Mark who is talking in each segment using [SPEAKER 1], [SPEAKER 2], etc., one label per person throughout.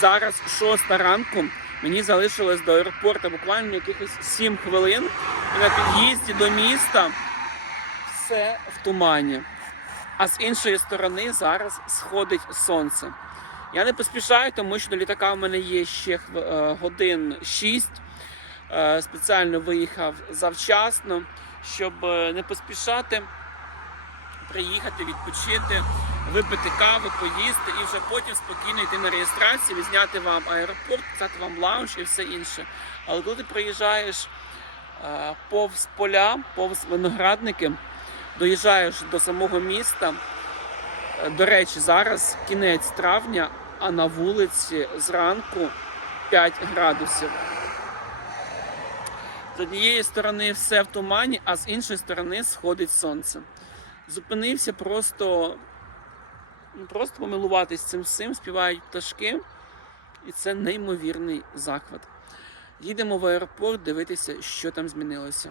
[SPEAKER 1] Зараз 6 ранку. Мені залишилось до аеропорту буквально якихось 7 хвилин. І на під'їзді до міста все в тумані. А з іншої сторони зараз сходить сонце. Я не поспішаю, тому що до літака в мене є ще е, годин 6. Е, Спеціально виїхав завчасно, щоб е, не поспішати, приїхати, відпочити, випити каву, поїсти і вже потім спокійно йти на реєстрацію, відзняти вам аеропорт, взяти вам лаунж і все інше. Але коли ти приїжджаєш е, повз поля, повз виноградники, доїжджаєш до самого міста. Е, До речі, зараз кінець травня, а на вулиці зранку 5 градусів. З однієї сторони все в тумані, а з іншої сторони сходить сонце. Зупинився просто, просто помилуватись цим всім, співають пташки, і це неймовірний захват. Їдемо в аеропорт дивитися, що там змінилося.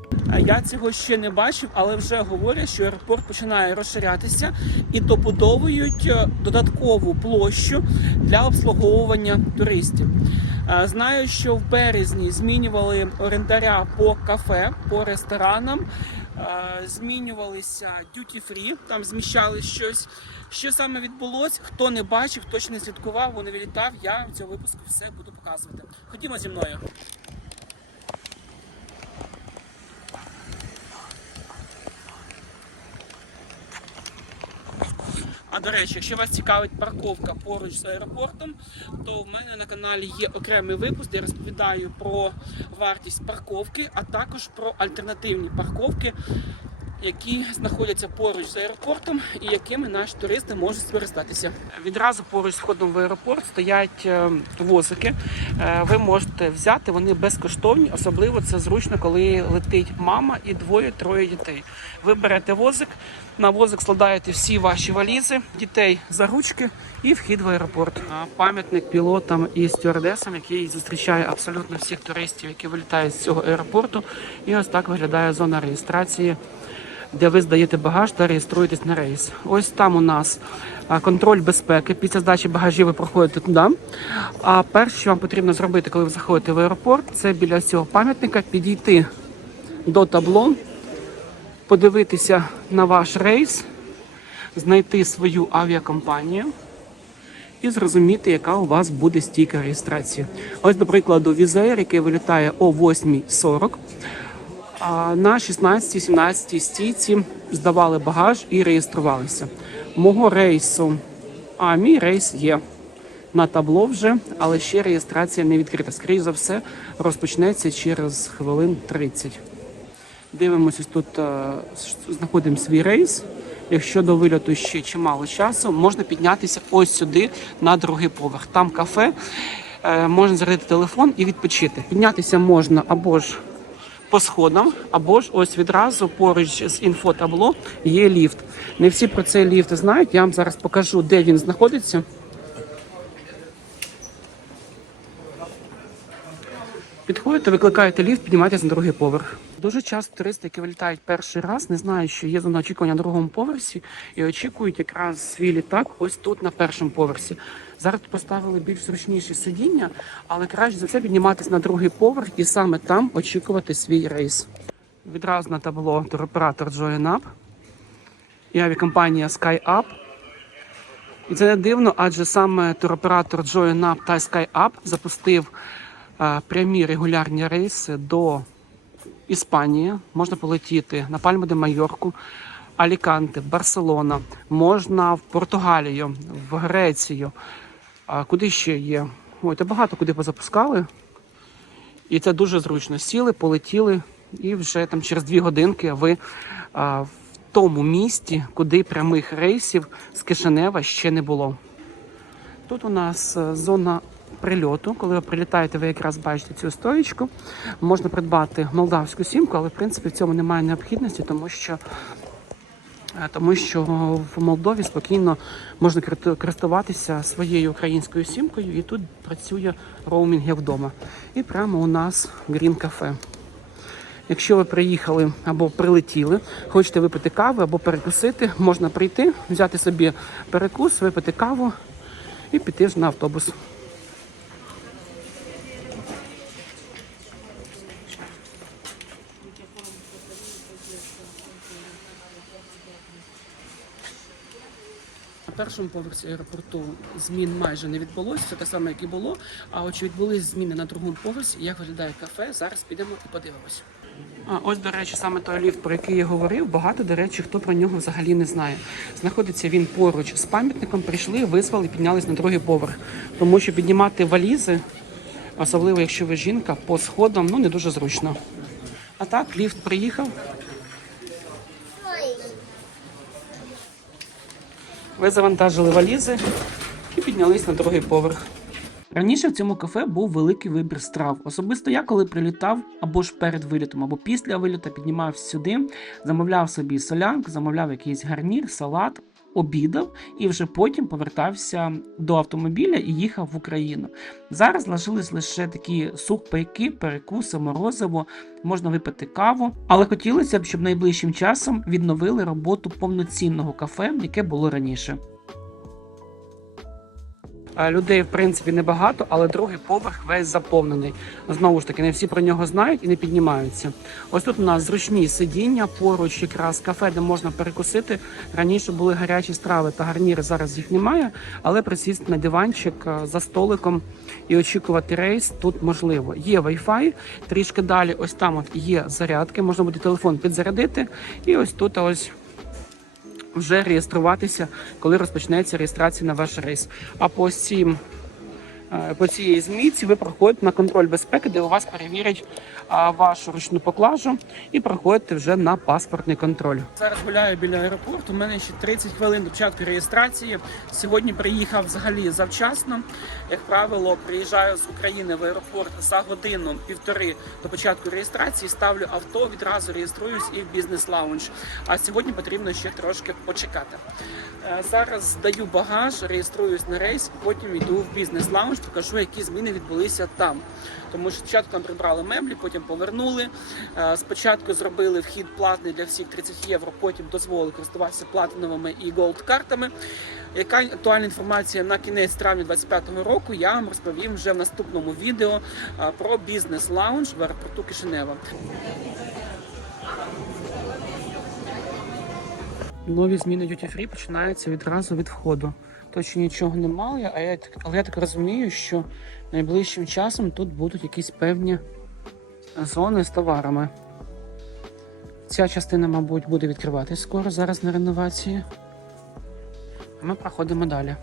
[SPEAKER 1] Я цього ще не бачив, але вже говорять, що аеропорт починає розширятися і добудовують е, додаткову площу для обслуговування туристів. Е, Знаю, що в березні змінювали орендаря по кафе, по ресторанам, е, змінювалися free, там зміщали щось. Що саме відбулось? Хто не бачив, хто ще не слідкував, бо не вилітав, я в цьому випуску все буду показувати. Ходімо зі мною. А до речі, якщо вас цікавить парковка поруч з аеропортом, то в мене на каналі є окремий випуск, де я розповідаю про вартість парковки, а також про альтернативні парковки, які знаходяться поруч з аеропортом і якими наші туристи можуть скористатися. Відразу поруч з входом в аеропорт стоять е, возики. Е, Ви можете взяти, вони безкоштовні, особливо це зручно, коли летить мама і двоє-троє дітей. Ви берете возик, на возик складаєте всі ваші валізи, дітей за ручки і вхід в аеропорт. Пам'ятник пілотам і стюардесам, який зустрічає абсолютно всіх туристів, які вилітають з цього аеропорту. І ось так виглядає зона реєстрації де ви здаєте багаж та реєструєтесь на рейс. Ось там у нас контроль безпеки. Після здачі багажів ви проходите туди. А перше, що вам потрібно зробити, коли ви заходите в аеропорт, це біля цього пам'ятника підійти до табло, подивитися на ваш рейс, знайти свою авіакомпанію. І зрозуміти, яка у вас буде стійка реєстрації. Ось, до прикладу, Візеєр, який вилітає о 8.40, на 16-17 стійці здавали багаж і реєструвалися. Мого рейсу, а мій рейс є на табло вже, але ще реєстрація не відкрита. Скоріше за все, розпочнеться через хвилин 30. Дивимося, тут е, знаходимо свій рейс. Якщо до вильоту ще чимало часу, можна піднятися ось сюди на другий поверх. Там кафе, е, можна зарядити телефон і відпочити. Піднятися можна або ж по сходам, або ж ось відразу поруч з інфотабло є ліфт. Не всі про цей ліфт знають. Я вам зараз покажу, де він знаходиться. Підходите, викликаєте ліфт, піднімаєтесь на другий поверх. Дуже часто туристи, які вилітають перший раз, не знають, що є зона очікування на другому поверсі, і очікують якраз свій літак ось тут на першому поверсі. Зараз поставили більш зручніші сидіння, але краще за все підніматися на другий поверх і саме там очікувати свій рейс. Відразу на табло туроператор Join і авіакомпанія SkyUp. І це не дивно, адже саме туроператор Join Up та SkyUp запустив прямі регулярні рейси до Іспанії. Можна полетіти на Пальму де Майорку, Аліканте, Барселона, можна в Португалію, в Грецію. А куди ще є? Ой, та багато куди позапускали. І це дуже зручно. Сіли, полетіли і вже там через дві годинки ви а, в тому місті, куди прямих рейсів з Кишинева ще не було. Тут у нас е, зона прильоту. Коли ви прилітаєте, ви якраз бачите цю стоїчку. Можна придбати молдавську сімку, але в принципі в цьому немає необхідності, тому що. е, Тому що в Молдові спокійно можна користуватися своєю українською сімкою, і тут працює роумінг як вдома. І прямо у нас Green Cafe. Якщо ви приїхали або прилетіли, хочете випити каву або перекусити, можна прийти, взяти собі перекус, випити каву і піти ж на автобус. Першому поверсі аеропорту змін майже не відбулося, все те саме, як і було. А от чи відбулись зміни на другому поверсі, як виглядає кафе, зараз підемо і подивимося. А ось, до речі, саме той ліфт, про який я говорив, багато, до речі, хто про нього взагалі не знає. Знаходиться він поруч з пам'ятником, прийшли, визвали, піднялись на другий поверх. Тому що піднімати валізи, особливо якщо ви жінка, по сходам, ну не дуже зручно. А так, ліфт приїхав. Ви завантажили валізи і піднялись на другий поверх. Раніше в цьому кафе був великий вибір страв. Особисто я, коли прилітав або ж перед вилітом, або після виліту, піднімався сюди, замовляв собі солянку, замовляв якийсь гарнір, салат, обідав і вже потім повертався до автомобіля і їхав в Україну. Зараз лишились лише такі сухпайки, перекуси, морозиво, можна випити каву. Але хотілося б, щоб найближчим часом відновили роботу повноцінного кафе, яке було раніше. Е, Людей, в принципі, небагато, але другий поверх весь заповнений. Знову ж таки, не всі про нього знають і не піднімаються. Ось тут у нас зручні сидіння, поруч якраз кафе, де можна перекусити. Раніше були гарячі страви та гарніри, зараз їх немає, але присісти на диванчик е, за столиком і очікувати рейс тут можливо. Є Wi-Fi, трішки далі, ось там от є зарядки, можна буде телефон підзарядити. І ось тут ось вже реєструватися, коли розпочнеться реєстрація на ваш рейс. А по ось цим е, по цій змійці ви проходите на контроль безпеки, де у вас перевірять вашу ручну поклажу і проходите вже на паспортний контроль. Зараз гуляю біля аеропорту. У мене ще 30 хвилин до початку реєстрації. Сьогодні приїхав взагалі завчасно. Як правило, приїжджаю з України в аеропорт за годину півтори до початку реєстрації. Ставлю авто, відразу реєструюсь і в бізнес-лаунж. А сьогодні потрібно ще трошки почекати. Е, Зараз здаю багаж, реєструюсь на рейс, потім йду в бізнес-лаунж, покажу, які зміни відбулися там. Тому що спочатку там прибрали меблі, потім повернули. Е, Спочатку зробили вхід платний для всіх 30 євро, потім дозволили користуватися платиновими і голд картами. Яка актуальна інформація на кінець травня 2025 року? Я вам розповім вже в наступному відео е, про бізнес-лаунж в аеропорту Кишинева. Нові зміни Duty Free починаються відразу від входу. Точно нічого немає, а я але я так розумію, що найближчим часом тут будуть якісь певні зони з товарами. Ця частина, мабуть, буде відкриватись скоро зараз на реновації. А ми проходимо далі.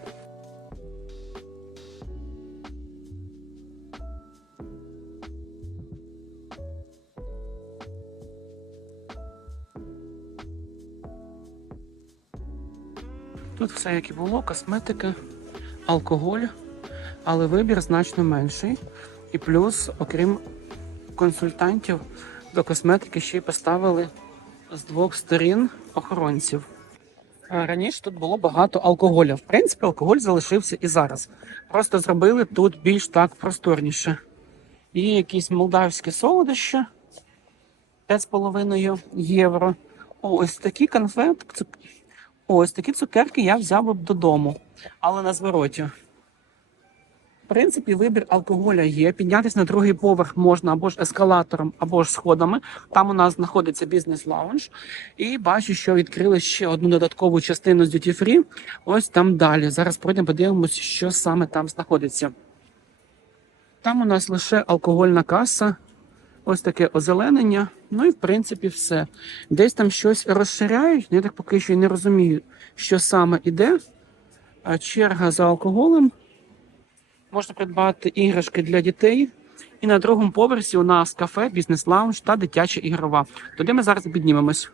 [SPEAKER 1] Все як і було, косметика, алкоголь, але вибір значно менший. І плюс, окрім консультантів, до косметики ще й поставили з двох сторін охоронців. Раніше тут було багато алкоголю. В принципі, алкоголь залишився і зараз. Просто зробили тут більш так просторніше. І якісь молдавські солодощі 5,5 євро. О, ось такі конфети. Ось такі цукерки я взяв б додому, але на звороті. В принципі, вибір алкоголя є. Піднятися на другий поверх можна або ж ескалатором, або ж сходами. Там у нас знаходиться бізнес-лаунж. І бачу, що відкрили ще одну додаткову частину з Duty Free. Ось там далі. Зараз пройдемо, подивимося, що саме там знаходиться. Там у нас лише алкогольна каса, ось таке озеленення. Ну і в принципі все. Десь там щось розширяють. Я так поки що не розумію, що саме іде. А черга за алкоголем. Можна придбати іграшки для дітей І на другому поверсі у нас кафе, бізнес-лаунж та дитяча ігрова. Туди ми зараз піднімемось.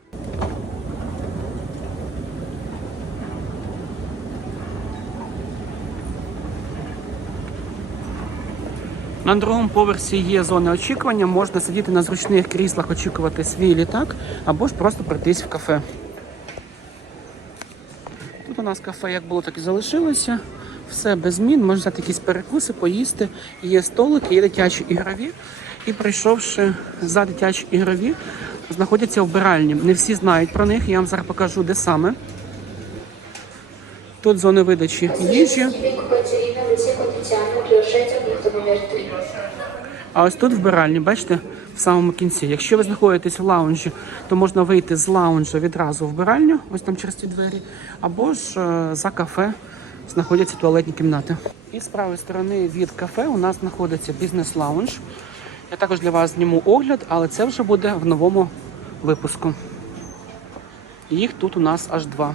[SPEAKER 1] На другому поверсі є зона очікування. Можна сидіти на зручних кріслах, очікувати свій літак, або ж просто пройтись в кафе. Тут у нас кафе як було, так і залишилося. Все без змін, можна взяти якісь перекуси, поїсти. Є столики, є дитячі ігрові. І прийшовши за дитячі ігрові, знаходяться вбиральні. Не всі знають про них, я вам зараз покажу, де саме. Тут зони видачі їжі. А ось тут вбиральні, бачите, в самому кінці. Якщо ви знаходитесь в лаунжі, то можна вийти з лаунжа відразу в вбиральню, ось там через ці двері, або ж е, за кафе знаходяться туалетні кімнати. І з правої сторони від кафе у нас знаходиться бізнес-лаунж. Я також для вас зніму огляд, але це вже буде в новому випуску. Їх тут у нас аж два.